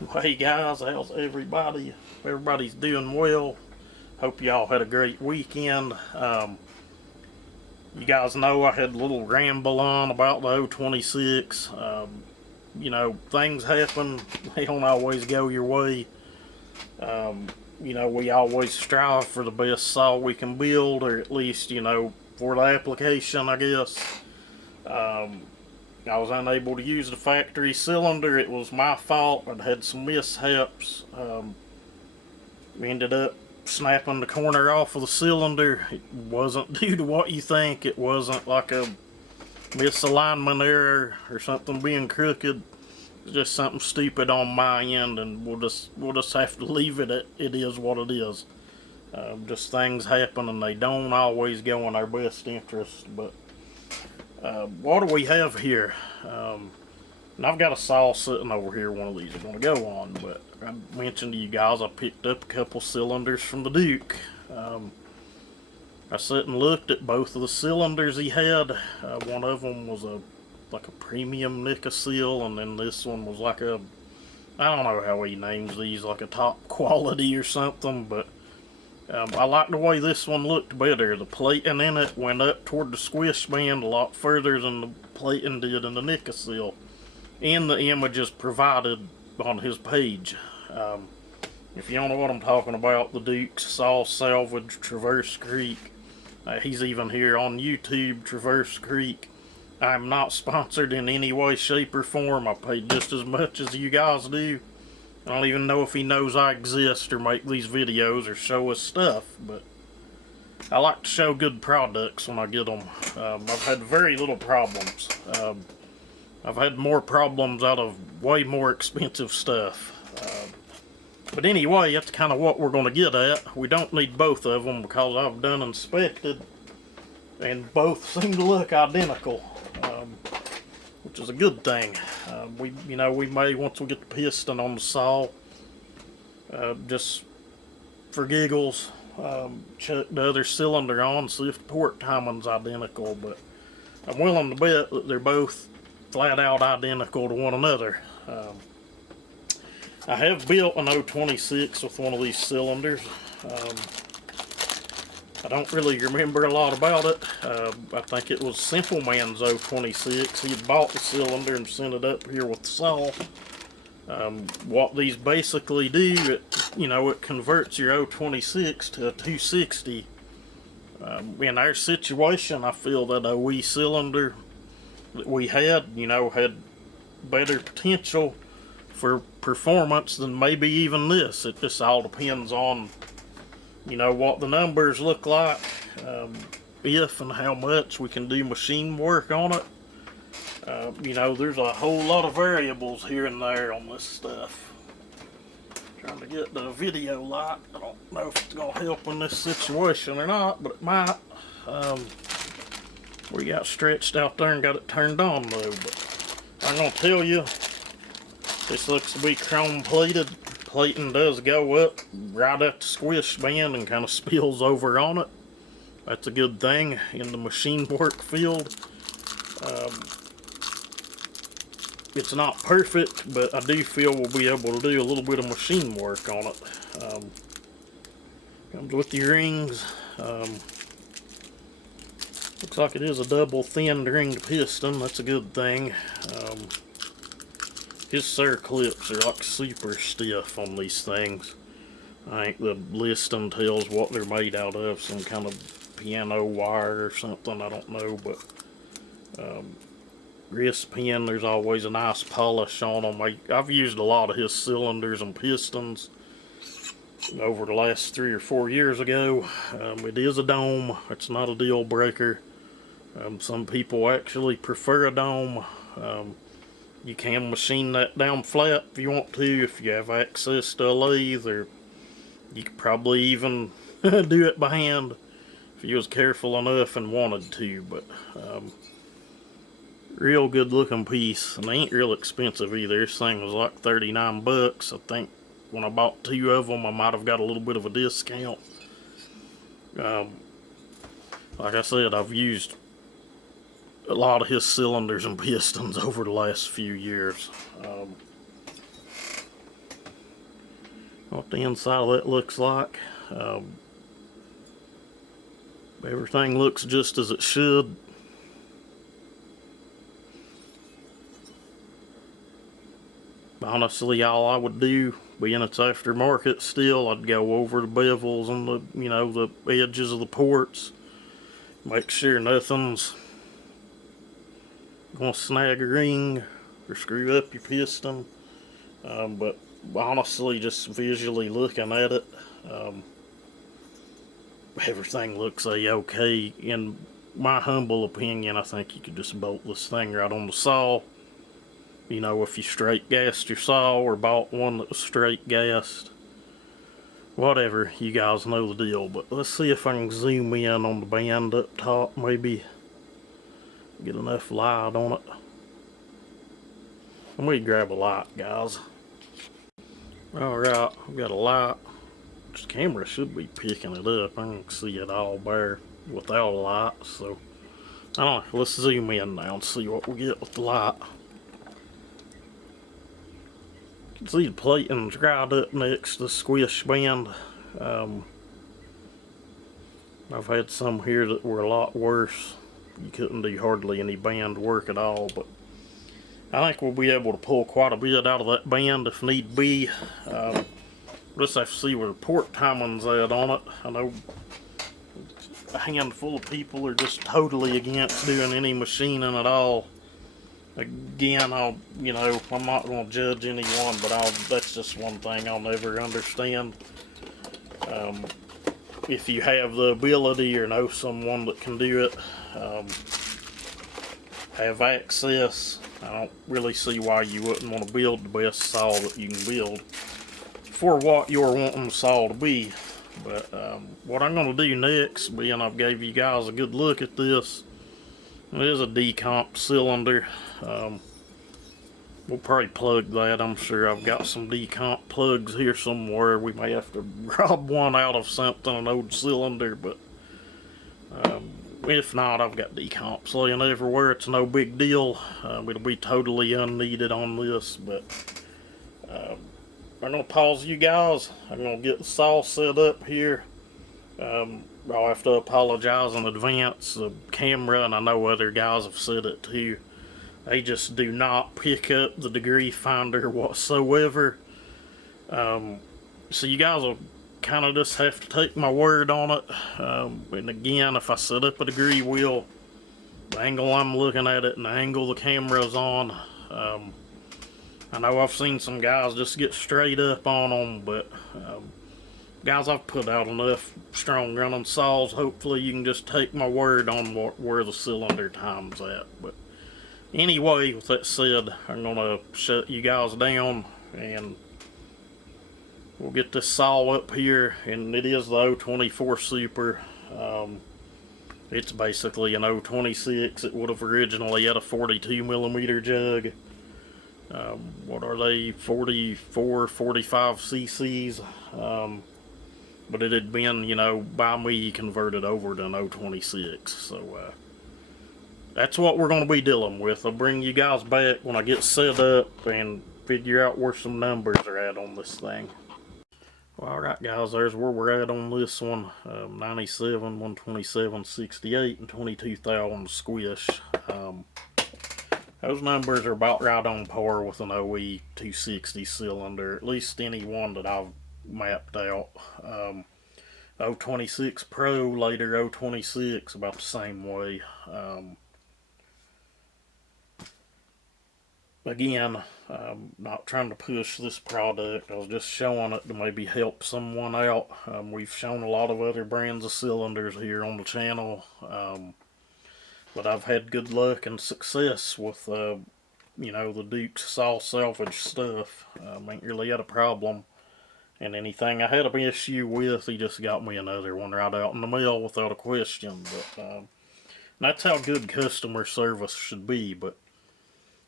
Well, hey guys, how's everybody? Everybody's doing well. Hope y'all had a great weekend. You guys know I had a little ramble on about the 026. Things happen. They don't always go your way. We always strive for the best saw we can build, or at least, for the application, I guess. I was unable to use the factory cylinder. It was my fault. I'd had some mishaps. We ended up snapping the corner off of the cylinder. It wasn't due to what you think. It wasn't like a misalignment error or something being crooked. It's just something stupid on my end, and we'll just have to leave it at it is what it is. Just things happen, and they don't always go in our best interest. But what do we have here? And I've got a saw sitting over here. One of these are going to go on, but I mentioned to you guys I picked up a couple cylinders from the Duke. I sat and looked at both of the cylinders he had. One of them was like a premium nickel seal, and then this one was like I don't know how he names these, like a top quality or something, but I like the way this one looked better. The plating in it went up toward the squish band a lot further than the plating did in the nickel seal. And the images provided on his page. If you don't know what I'm talking about, the Duke Saw Salvage Traverse Creek. He's even here on YouTube, Traverse Creek. I'm not sponsored in any way, shape, or form. I pay just as much as you guys do. I don't even know if he knows I exist or make these videos or show us stuff, but I like to show good products when I get them. I've had very little problems. I've had more problems out of way more expensive stuff. But anyway, that's kind of what we're going to get at. We don't need both of them because I've done inspected, and both seem to look identical, which is a good thing. We may, once we get the piston on the saw, just for giggles, check the other cylinder on, see if the port timing's identical. But I'm willing to bet that they're both flat out identical to one another. I have built an 026 with one of these cylinders. I don't really remember a lot about it. I think it was Simple Man's 026. He had bought the cylinder and sent it up here with the saw. What these basically do, it converts your 026 to a 260. In our situation, I feel that OE cylinder that we had, had better potential for performance than maybe even this. It just all depends on, what the numbers look like, if and how much we can do machine work on it. There's a whole lot of variables here and there on this stuff. Trying to get the video light. I don't know if it's going to help in this situation or not, but it might. We got stretched out there and got it turned on though, but I'm going to tell you, this looks to be chrome plated. Plating does go up right at the squish band and kind of spills over on it. That's a good thing in the machine work field. It's not perfect, but I do feel we'll be able to do a little bit of machine work on it. Comes with the rings. Looks like it is a double thin ringed piston. That's a good thing. His circlips are like super stiff on these things. I think the listing tells what they're made out of, some kind of piano wire or something, I don't know, but wrist pin, there's always a nice polish on them. I've used a lot of his cylinders and pistons over the last 3 or 4 years ago. It is a dome. It's not a deal breaker. Some people actually prefer a dome. You can machine that down flat if you want to, if you have access to a lathe, or you could probably even do it by hand if you was careful enough and wanted to. But real good looking piece, and they ain't real expensive either. This thing was like 39 bucks. I think when I bought 2 of them I might have got a little bit of a discount. Like I said, I've used a lot of his cylinders and pistons over the last few years. what the inside of that looks like. Everything looks just as it should. Honestly, all I would do, being it's aftermarket still, I'd go over the bevels and the, you know, the edges of the ports, make sure nothing's gonna snag a ring or screw up your piston. But honestly, just visually looking at it, everything looks a-okay. In my humble opinion, I think you could just bolt this thing right on the saw. You know, if you straight gassed your saw or bought one that was straight gassed, whatever, you guys know the deal. But let's see if I can zoom in on the band up top, maybe get enough light on it. Let me grab a light, guys. Alright, I've got a light. This camera should be picking it up. I can see it all bare without a light, so I don't know. Let's zoom in now and see what we get with the light. You can see the plating's right up next to the squish band. I've had some here that were a lot worse. You couldn't do hardly any band work at all, but I think we'll be able to pull quite a bit out of that band if need be. We'll just have to see where the port timing's at on it. I know a handful of people are just totally against doing any machining at all. Again, you know, I'm not going to judge anyone, but that's just one thing I'll never understand. If you have the ability or know someone that can do it, have access, I don't really see why you wouldn't want to build the best saw that you can build for what you're wanting the saw to be. But what I'm going to do next, being I've gave you guys a good look at this, it is a decomp cylinder. We'll probably plug that. I'm sure I've got some decomp plugs here somewhere. We may have to rob one out of something, an old cylinder, but if not, I've got decomps laying everywhere. It's no big deal. It'll be totally unneeded on this, but I'm going to pause you guys. I'm going to get the saw set up here. I'll have to apologize in advance. The camera, and I know other guys have said it too, they just do not pick up the degree finder whatsoever. So you guys will kind of just have to take my word on it. And again, if I set up a degree wheel, the angle I'm looking at it and the angle the camera's on, I know I've seen some guys just get straight up on them, but guys, I've put out enough strong running saws. Hopefully you can just take my word on where the cylinder time's at. But anyway, with that said, I'm going to shut you guys down and we'll get this saw up here. And it is the 024 Super. It's basically an 026. It would have originally had a 42mm jug. What are they? 44, 45 cc's. But it had been, you know, by me converted over to an 026. So that's what we're going to be dealing with. I'll bring you guys back when I get set up and figure out where some numbers are at on this thing. Well, alright guys, there's where we're at on this one. 97, 127, 68, and 22,000 Squish. Those numbers are about right on par with an OE 260 cylinder, at least any one that I've mapped out. 026 Pro, later 026, about the same way. Again, not trying to push this product. I was just showing it to maybe help someone out. We've shown a lot of other brands of cylinders here on the channel, but I've had good luck and success with, you know, the Duke's saw salvage stuff. Ain't really had a problem. And anything I had an issue with, he just got me another one right out in the mail without a question. But that's how good customer service should be. But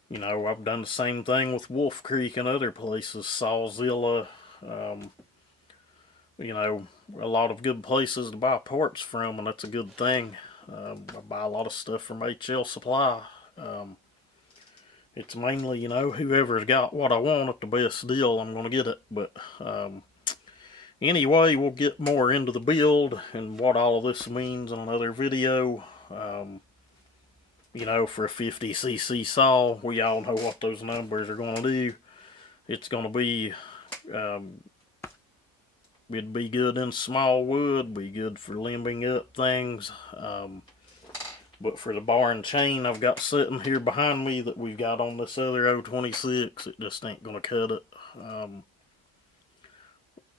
you know, I've done the same thing with Wolf Creek and other places, Sawzilla. You know, a lot of good places to buy parts from, and that's a good thing. I buy a lot of stuff from HL Supply. It's mainly, you know, whoever's got what I want at the best deal, I'm going to get it. But Anyway, we'll get more into the build and what all of this means in another video. You know, for a 50cc saw, we all know what those numbers are going to do. It's going to be, it'd be good in small wood, be good for limbing up things. But for the bar and chain I've got sitting here behind me that we've got on this other 026, it just ain't going to cut it.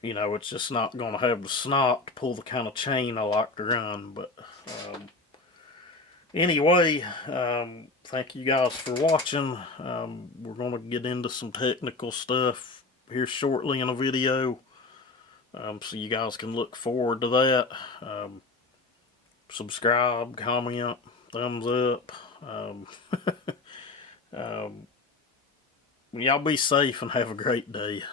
You know, it's just not going to have the snot to pull the kind of chain I like to run. But anyway, thank you guys for watching. We're going to get into some technical stuff here shortly in a video. So you guys can look forward to that. Subscribe, comment, thumbs up. Y'all be safe and have a great day.